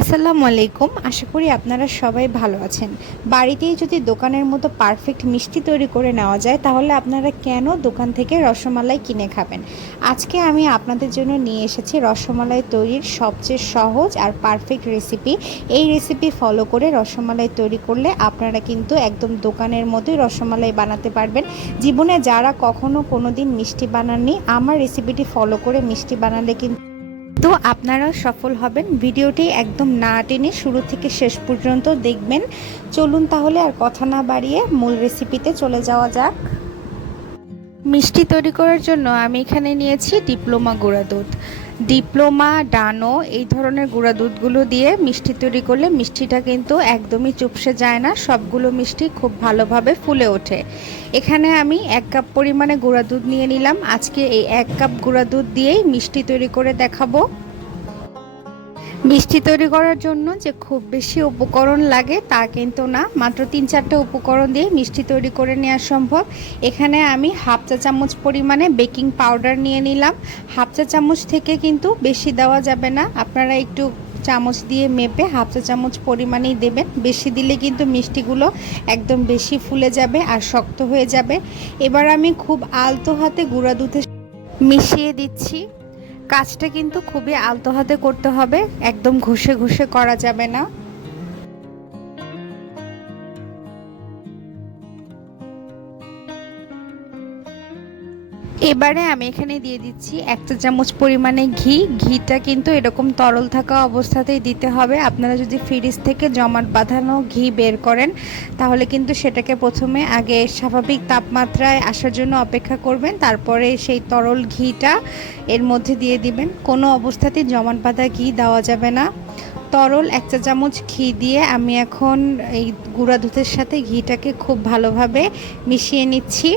আসসালামু আলাইকুম। আশা করি আপনারা সবাই ভালো আছেন। বাড়িতেই যদি দোকানের মতো পারফেক্ট মিষ্টি তৈরি করে নেওয়া যায়, তাহলে আপনারা কেন দোকান থেকে রসমালাই কিনে খাবেন? আজকে আমি আপনাদের জন্য নিয়ে এসেছি রসমালাই তৈরির সবচেয়ে সহজ আর পারফেক্ট রেসিপি এই রেসিপি ফলো করে রসমালাই তৈরি করলে আপনারা কিন্তু একদম দোকানের মতোই রসমালাই বানাতে পারবেন। জীবনে যারা কখনো কোনো দিন মিষ্টি বানাননি, আমার রেসিপিটি ফলো করে মিষ্টি বানালে কিন্তু তো আপনারা সফল হবেন। ভিডিওটি একদম না টেনে শুরু থেকে শেষ পর্যন্ত দেখবেন। চলুন তাহলে আর কথা না বাড়িয়ে মূল রেসিপিতে চলে যাওয়া যাক। মিষ্টি তৈরি করার জন্য আমি এখানে নিয়েছি ডিপ্লোমা গুঁড়া দুধ। ডিপ্লোমা ডানো এই ধরনের গুঁড়া দুধগুলো দিয়ে মিষ্টি তৈরি করলে মিষ্টিটা কিন্তু একদমই চুপসে যায় না, সবগুলো মিষ্টি খুব ভালোভাবে ফুলে ওঠে। এখানে আমি এক কাপ পরিমাণে গুঁড়া দুধ নিয়ে নিলাম। আজকে এই এক কাপ গুঁড়া দুধ দিয়েই মিষ্টি তৈরি করে দেখাবো। মিষ্টি তৈরি করার জন্য যে খুব বেশি উপকরণ লাগে তা কিন্তু না। মাত্র তিন চারটে উপকরণ দিয়ে মিষ্টি তৈরি করে নেওয়া সম্ভব। এখানে আমি হাফ চা চামচ পরিমাণে বেকিং পাউডার নিয়ে নিলাম। হাফ চা চামচ থেকে কিন্তু বেশি দেওয়া যাবে না। আপনারা একটু চামচ দিয়ে মেপে হাফ চা চামচ পরিমাণেই দেবেন। বেশি দিলে কিন্তু মিষ্টিগুলো একদম বেশি ফুলে যাবে আর শক্ত হয়ে যাবে। এবার আমি খুব আলতো হাতে গুঁড়া দুধে মিশিয়ে দিচ্ছি। কাজটা কিন্তু খুবই আলতো হাতে করতে হবে। একদম ঘষে ঘষে করা যাবে না। এবারে আমি এখানে দিয়ে দিচ্ছি এক চা চামচ পরিমাণে ঘি। ঘিটা কিন্তু এরকম তরল থাকা অবস্থাতেই দিতে হবে। আপনারা যদি ফ্রিজ থেকে জমাট বাঁধানো ঘি বের করেন, তাহলে কিন্তু সেটাকে প্রথমে আগে স্বাভাবিক তাপমাত্রায় আসার জন্য অপেক্ষা করবেন। তারপরে সেই তরল ঘিটা এর মধ্যে দিয়ে দিবেন। কোনো অবস্থাতেই জমাট বাঁধা ঘি দেওয়া যাবে না। তরল এক চা চামচ ঘি দিয়ে আমি এখন এই গুঁড়া দুধের সাথে ঘিটাকে খুব ভালোভাবে মিশিয়ে নিচ্ছি।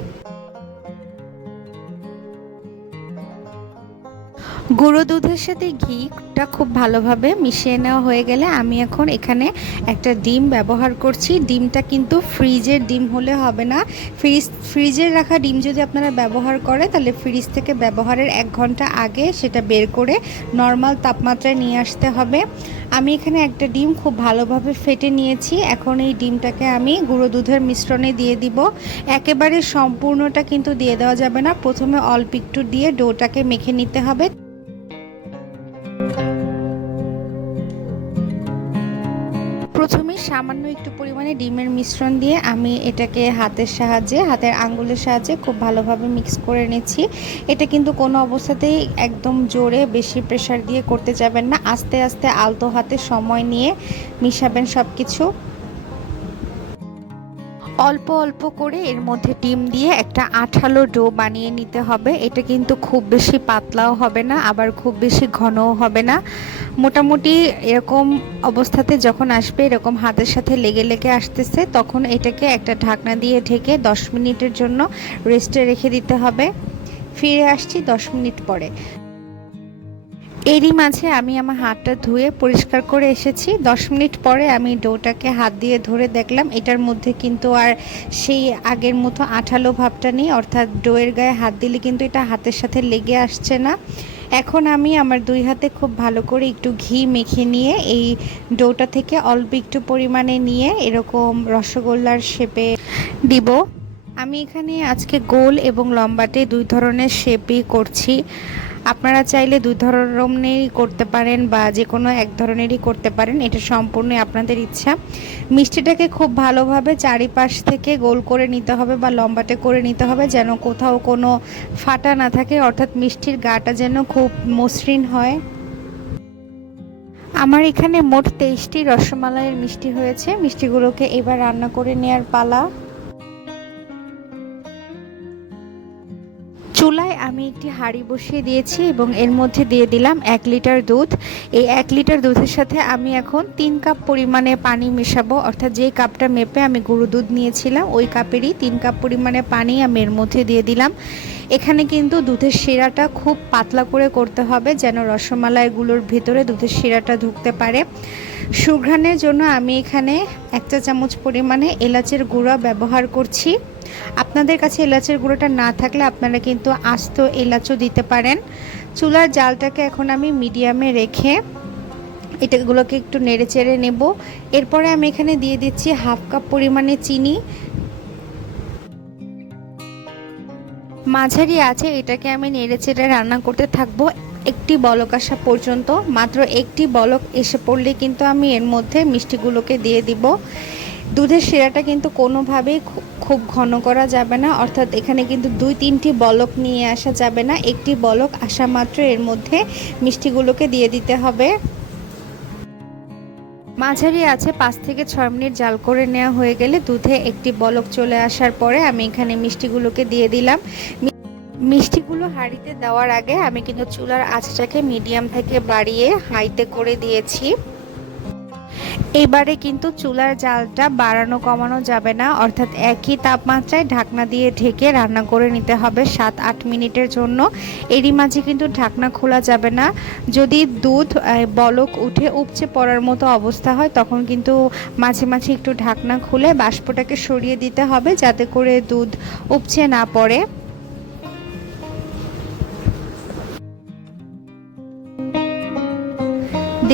গুঁড়ো দুধের সাথে ঘিটা খুব ভালোভাবে মিশিয়ে নেওয়া হয়ে গেলে আমি এখন এখানে একটা ডিম ব্যবহার করছি। ডিমটা কিন্তু ফ্রিজের ডিম হলে হবে না। ফ্রিজ ফ্রিজের রাখা ডিম যদি আপনারা ব্যবহার করে, তাহলে ফ্রিজ থেকে ব্যবহারের এক ঘণ্টা আগে সেটা বের করে নর্মাল তাপমাত্রায় নিয়ে আসতে হবে। আমি এখানে একটা ডিম খুব ভালোভাবে ফেটে নিয়েছি। এখন এই ডিমটাকে আমি গুঁড়ো দুধের মিশ্রণে দিয়ে দিব। একেবারে সম্পূর্ণটা কিন্তু দিয়ে দেওয়া যাবে না। প্রথমে অল্প একটু দিয়ে ডোটাকে মেখে নিতে হবে। সামান্য একটু পরিমাণে ডিমের মিশ্রণ দিয়ে আমি এটাকে হাতের সাহায্যে, হাতের আঙ্গুলের সাহায্যে খুব ভালোভাবে মিক্স করে নিচ্ছি। এটা কিন্তু কোনো অবস্থাতেই একদম জোরে বেশি প্রেশার দিয়ে করতে যাবেন না। আস্তে আস্তে আলতো হাতে সময় নিয়ে মিশাবেন সব কিছু অল্প অল্প করে এর মধ্যে ডিম দিয়ে একটা আঠালো ডো বানিয়ে নিতে হবে। এটা কিন্তু খুব বেশি পাতলাও হবে না, আবার খুব বেশি ঘনও হবে না। মোটামুটি এরকম অবস্থাতে যখন আসবে, এরকম হাতের সাথে লেগে লেগে আসতেছে, তখন এটাকে একটা ঢাকনা দিয়ে ঢেকে দশ মিনিটের জন্য রেস্টে রেখে দিতে হবে। ফিরে আসছি দশ মিনিট পরে। এরই মাঝে আমি আমার হাতটা ধুয়ে পরিষ্কার করে এসেছি। দশ মিনিট পরে আমি ডোটাকে হাত দিয়ে ধরে দেখলাম, এটার মধ্যে কিন্তু আর সেই আগের মতো আঠালো ভাবটা নেই, অর্থাৎ ডোয়ের গায়ে হাত দিলে কিন্তু এটা হাতের সাথে লেগে আসছে না। এখন আমি আমার দুই হাতে খুব ভালো করে একটু ঘি মেখে নিয়ে এই ডোটা থেকে অল্প একটু পরিমাণে নিয়ে এরকম রসগোল্লার শেপে দিব। আমি এখানে আজকে গোল এবং লম্বাটে দুই ধরনের শেপই করছি। আপনারা চাইলে দুই ধরনেরই করতে পারেন বা যে কোনো এক ধরনেরই করতে পারেন, এটা সম্পূর্ণই আপনাদের ইচ্ছা। মিষ্টিটাকে খুব ভালোভাবে চারিপাশ থেকে গোল করে নিতে হবে বা লম্বাটে করে নিতে হবে যেন কোথাও কোনো ফাটা না থাকে, অর্থাৎ মিষ্টির গাটা যেন খুব মসৃণ হয়। আমার এখানে মোট তেইশটি রসমালাইয়ের মিষ্টি হয়েছে। মিষ্টিগুলোকে এবার রান্না করে নেওয়ার পালা। চুলায় আমি একটি হাঁড়ি বসিয়ে দিয়েছি এবং এর মধ্যে দিয়ে দিলাম এক লিটার দুধ। এই এক লিটার দুধের সাথে আমি এখন তিন কাপ পরিমাণে পানি মেশাবো। অর্থাৎ যে কাপটা মেপে আমি গুঁড়ো দুধ নিয়েছিলাম, ওই কাপেরই তিন কাপ পরিমাণে পানি আমি এর মধ্যে দিয়ে দিলাম। এখানে কিন্তু দুধের শিরাটা খুব পাতলা করে করতে হবে যেন রসমালাইগুলোর ভিতরে দুধের শিরাটা ঢুকতে পারে। সুঘ্রাণের জন্য আমি এখানে এক চা চামচ পরিমাণে এলাচের গুঁড়া ব্যবহার করছি। আপনাদের কাছে এলাচের গুঁড়োটা না থাকলে আপনারা কিন্তু আস্ত এলাচও দিতে পারেন। চুলার জালটাকে এখন আমি মিডিয়ামে রেখে এটাগুলোকে একটু নেড়ে চেড়ে নেব। এরপরে আমি এখানে দিয়ে দিচ্ছি হাফ কাপ পরিমাণে চিনি। মাঝারি আছে, এটাকে আমি নেড়ে চেড়ে রান্না করতে থাকব একটি বলক আসা পর্যন্ত। মাত্র একটি বলক এসে পড়লে কিন্তু আমি এর মধ্যে মিষ্টিগুলোকে দিয়ে দিব। দুধের শিরাটা কিন্তু কোনোভাবেই খুব ঘন করা যাবে না। অর্থাৎ এখানে কিন্তু দুই তিনটি বলক নিয়ে আসা যাবে না। একটি বলক আসা মাত্র এর মধ্যে মিষ্টিগুলোকে দিয়ে দিতে হবে। মাঝারি আছে পাঁচ থেকে ছয় মিনিট জাল করে নেওয়া হয়ে গেলে দুধে একটি বলক চলে আসার পরে আমি এখানে মিষ্টিগুলোকে দিয়ে দিলাম। মিষ্টিগুলো হাঁড়িতে দেওয়ার আগে আমি কিন্তু চুলার আঁচটাকে মিডিয়াম থেকে বাড়িয়ে হাইতে করে দিয়েছি। এবারে কিন্তু চুলার জালটা বাড়ানো কমানো যাবে না, অর্থাৎ একই তাপমাত্রায় ঢাকনা দিয়ে ঢেকে রান্না করে নিতে হবে সাত আট মিনিটের জন্য। এরই মাঝে কিন্তু ঢাকনা খোলা যাবে না। যদি দুধ বলক উঠে উপচে পড়ার মতো অবস্থা হয়, তখন কিন্তু মাঝে মাঝে একটু ঢাকনা খুলে বাষ্পটাকে সরিয়ে দিতে হবে যাতে করে দুধ উপচে না পড়ে।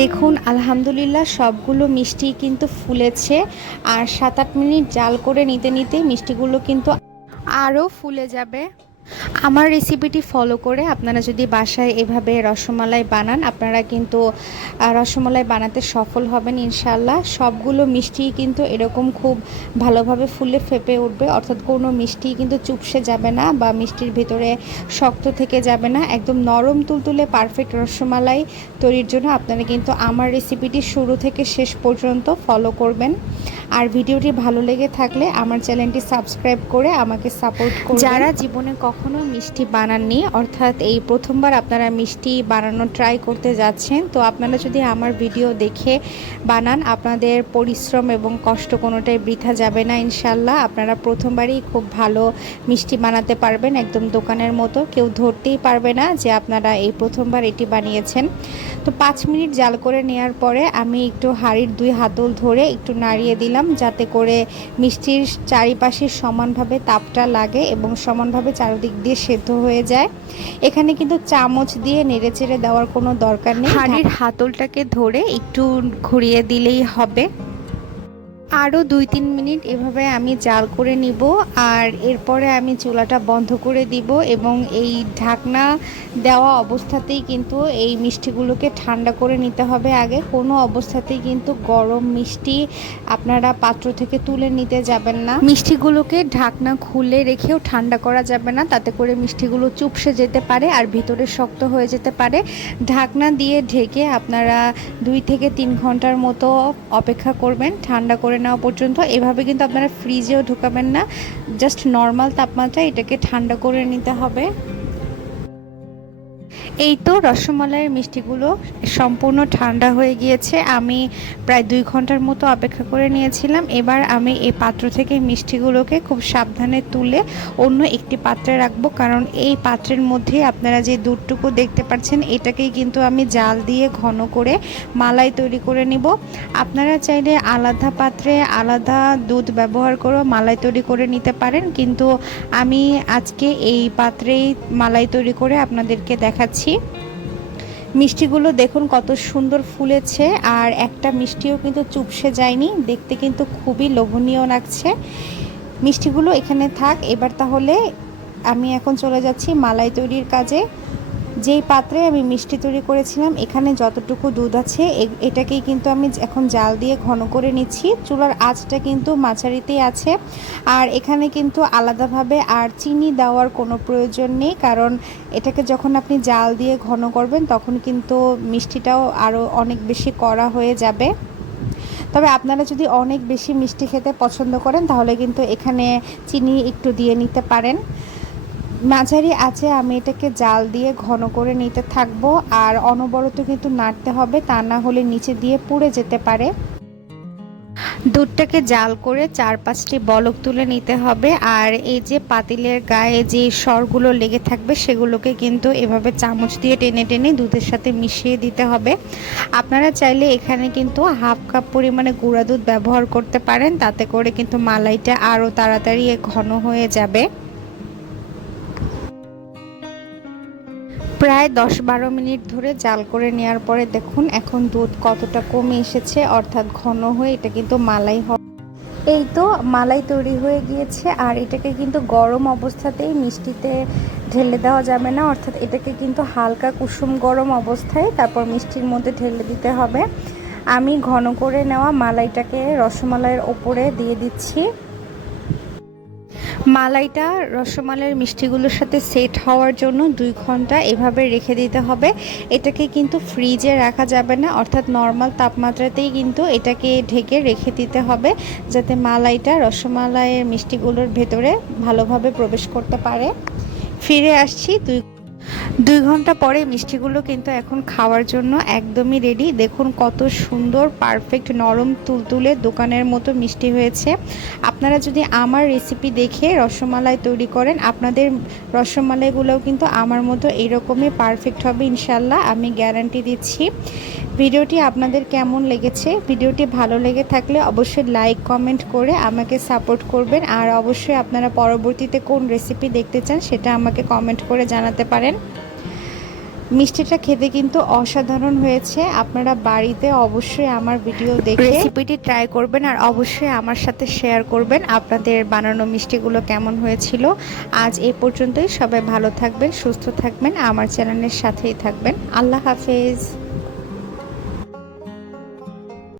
দেখুন, আলহামদুলিল্লাহ সবগুলো মিষ্টি কিন্তু ফুলেছে। আর সাত আট মিনিট জাল করে নিতে নিতে মিষ্টিগুলো কিন্তু আরও ফুলে যাবে। আমার রেসিপিটি ফলো করে আপনারা যদি বাসায় এভাবে রসমালাই বানান, আপনারা কিন্তু রসমালাই বানাতে সফল হবেন ইনশাল্লাহ সবগুলো মিষ্টি কিন্তু এরকম খুব ভালোভাবে ফুলে ফেপে উঠবে। অর্থাৎ কোনো মিষ্টি কিন্তু চুপসে যাবে না বা মিষ্টির ভিতরে শক্ত থেকে যাবে না। একদম নরম তুলতুলে পারফেক্ট রসমালাই তৈরির জন্য আপনারা কিন্তু আমার রেসিপিটি শুরু থেকে শেষ পর্যন্ত ফলো করবেন। আর ভিডিওটি ভালো লেগে থাকলে আমার চ্যানেলটি সাবস্ক্রাইব করে আমাকে সাপোর্ট করুন যারা জীবনে কখনো মিষ্টি বানাননি, অর্থাৎ এই প্রথমবার আপনারা মিষ্টি বানানো ট্রাই করতে যাচ্ছেন। তো আপনারা যদি আমার ভিডিও দেখে বানান, আপনাদের পরিশ্রম এবং কষ্ট কোনোটাই বৃথা যাবে না ইনশাল্লাহ। আপনারা প্রথমবারই খুব ভালো মিষ্টি বানাতে পারবেন একদম দোকানের মতো। কেউ ধরতেই পারবে না যে আপনারা এই প্রথমবার এটি বানিয়েছেন। তো পাঁচ মিনিট জাল করে নেওয়ার পরে আমি একটু হাঁড়ির দুই হাতল ধরে একটু নাড়িয়ে দিলাম, যাতে করে মিষ্টির চারিপাশে সমানভাবে তাপটা লাগে এবং সমানভাবে চারিদিক দিয়ে সেদ্ধ হয়ে যায়। এখানে কিন্তু চামচ দিয়ে নেড়ে চেড়ে দেওয়ার কোনো দরকার নেই। হাঁড়ির হাতলটাকে ধরে একটু ঘুরিয়ে দিলেই হবে। আরও দুই তিন মিনিট এভাবে আমি জাল করে নিব আর এরপরে আমি চুলাটা বন্ধ করে দিব এবং এই ঢাকনা দেওয়া অবস্থাতেই কিন্তু এই মিষ্টিগুলোকে ঠান্ডা করে নিতে হবে আগে। কোনো অবস্থাতেই কিন্তু গরম মিষ্টি আপনারা পাত্র থেকে তুলে নিতে যাবেন না। মিষ্টিগুলোকে ঢাকনা খুলে রেখেও ঠান্ডা করা যাবে না, তাতে করে মিষ্টিগুলো চুপসে যেতে পারে আর ভিতরে শক্ত হয়ে যেতে পারে। ঢাকনা দিয়ে ঢেকে আপনারা দুই থেকে তিন ঘণ্টার মতো অপেক্ষা করবেন, ঠান্ডা করে নেওয়া পর্যন্ত, এভাবে কিন্তু আপনারা ফ্রিজেও ঢুকাবেন না। জাস্ট নর্মাল তাপমাত্রায় এটাকে ঠান্ডা করে নিতে হবে। এই তো রসমালাইয়ের মিষ্টিগুলো সম্পূর্ণ ঠান্ডা হয়ে গিয়েছে। আমি প্রায় দুই ঘণ্টার মতো অপেক্ষা করে নিয়েছিলাম। এবার আমি এই পাত্র থেকে মিষ্টিগুলোকে খুব সাবধানে তুলে অন্য একটি পাত্রে রাখব। কারণ এই পাত্রের মধ্যে আপনারা যে দুধটুকু দেখতে পাচ্ছেন, এটাকেই কিন্তু আমি জাল দিয়ে ঘন করে মালাই তৈরি করে নিব। আপনারা চাইলে আলাদা পাত্রে আলাদা দুধ ব্যবহার করে মালাই তৈরি করে নিতে পারেন। কিন্তু আমি আজকে এই পাত্রেই মালাই তৈরি করে আপনাদেরকে দেখাচ্ছি। মিষ্টিগুলো দেখুন কত সুন্দর ফুলেছে আর একটা মিষ্টিও কিন্তু চুপসে যায়নি, দেখতে কিন্তু খুবই লোভনীয় লাগছে। মিষ্টিগুলো এখানে থাক, এবার তাহলে আমি এখন চলে যাচ্ছি মালাই তৈরির কাজে। যেই পাত্রে আমি মিষ্টি তৈরি করেছিলাম, এখানে যতটুকু দুধ আছে এটাকেই কিন্তু আমি এখন জাল দিয়ে ঘন করে নিচ্ছি। চুলার আঁচটা কিন্তু মাঝারিতেই আছে। আর এখানে কিন্তু আলাদাভাবে আর চিনি দেওয়ার কোনো প্রয়োজন নেই, কারণ এটাকে যখন আপনি জাল দিয়ে ঘন করবেন, তখন কিন্তু মিষ্টিটাও আরও অনেক বেশি করা হয়ে যাবে। তবে আপনারা যদি অনেক বেশি মিষ্টি খেতে পছন্দ করেন, তাহলে কিন্তু এখানে চিনি একটু দিয়ে নিতে পারেন। মাঝারি আছে, আমি এটাকে জাল দিয়ে ঘন করে নিতে থাকব। আর অনবরত কিন্তু নাড়তে হবে, তা না হলে নিচে দিয়ে পুড়ে যেতে পারে। দুধটাকে জাল করে চার পাঁচটি বলক তুলে নিতে হবে। আর এই যে পাতিলের গায়ে যে স্বরগুলো লেগে থাকবে, সেগুলোকে কিন্তু এভাবে চামচ দিয়ে টেনে টেনে দুধের সাথে মিশিয়ে দিতে হবে। আপনারা চাইলে এখানে কিন্তু হাফ কাপ পরিমাণে গুঁড়া দুধ ব্যবহার করতে পারেন, তাতে করে কিন্তু মালাইটা আরও তাড়াতাড়ি ঘন হয়ে যাবে। প্রায় দশ বারো মিনিট ধরে জাল করে নেওয়ার পরে দেখুন এখন দুধ কতটা কমে এসেছে, অর্থাৎ ঘন হয়ে এটা কিন্তু মালাই হবে এই তো মালাই তৈরি হয়ে গিয়েছে আর এটাকে কিন্তু গরম অবস্থাতেই মিষ্টিতে ঢেলে দেওয়া যাবে না, অর্থাৎ এটাকে কিন্তু হালকা কুসুম গরম অবস্থায় তারপর মিষ্টির মধ্যে ঢেলে দিতে হবে। আমি ঘন করে নেওয়া মালাইটাকে রসমালাইয়ের ওপরে দিয়ে দিচ্ছি। মালাইটা রসমালাইয়ের মিষ্টিগুলোর সাথে সেট হওয়ার জন্য দুই ঘণ্টা এভাবে রেখে দিতে হবে। এটাকে কিন্তু ফ্রিজে রাখা যাবে না, অর্থাৎ নর্মাল তাপমাত্রাতেই কিন্তু এটাকে ঢেকে রেখে দিতে হবে যাতে মালাইটা রসমালাইয়ের মিষ্টিগুলোর ভেতরে ভালোভাবে প্রবেশ করতে পারে। ফিরে আসছি দুই দুই ঘণ্টা পরে মিষ্টিগুলো কিন্তু এখন খাওয়ার জন্য একদমই রেডি দেখুন কত সুন্দর পারফেক্ট নরম, তুলতুলে দোকানের মতো মিষ্টি হয়েছে। আপনারা যদি আমার রেসিপি দেখে রসমালাই তৈরি করেন, আপনাদের রসমালাইগুলোও কিন্তু আমার মতো এইরকমই পারফেক্ট হবে ইনশাল্লাহ আমি গ্যারান্টি দিচ্ছি। ভিডিওটি আপনাদের কেমন লেগেছে? ভিডিওটি ভালো লেগে থাকলে অবশ্যই লাইক কমেন্ট করে আমাকে সাপোর্ট করবেন। আর অবশ্যই আপনারা পরবর্তীতে কোন রেসিপি দেখতে চান, সেটা আমাকে কমেন্ট করে জানাতে পারেন। মিষ্টিটা খেতে কিন্তু অসাধারণ হয়েছে। আপনারা বাড়িতে অবশ্যই আমার ভিডিও দেখে রেসিপিটি ট্রাই করবেন আর অবশ্যই আমার সাথে শেয়ার করবেন আপনাদের বানানো মিষ্টিগুলো কেমন হয়েছিল। আজ এ পর্যন্তই। সবাই ভালো থাকবেন, সুস্থ থাকবেন। আমার চ্যানেলের সাথেই থাকবেন। আল্লাহ হাফেজ।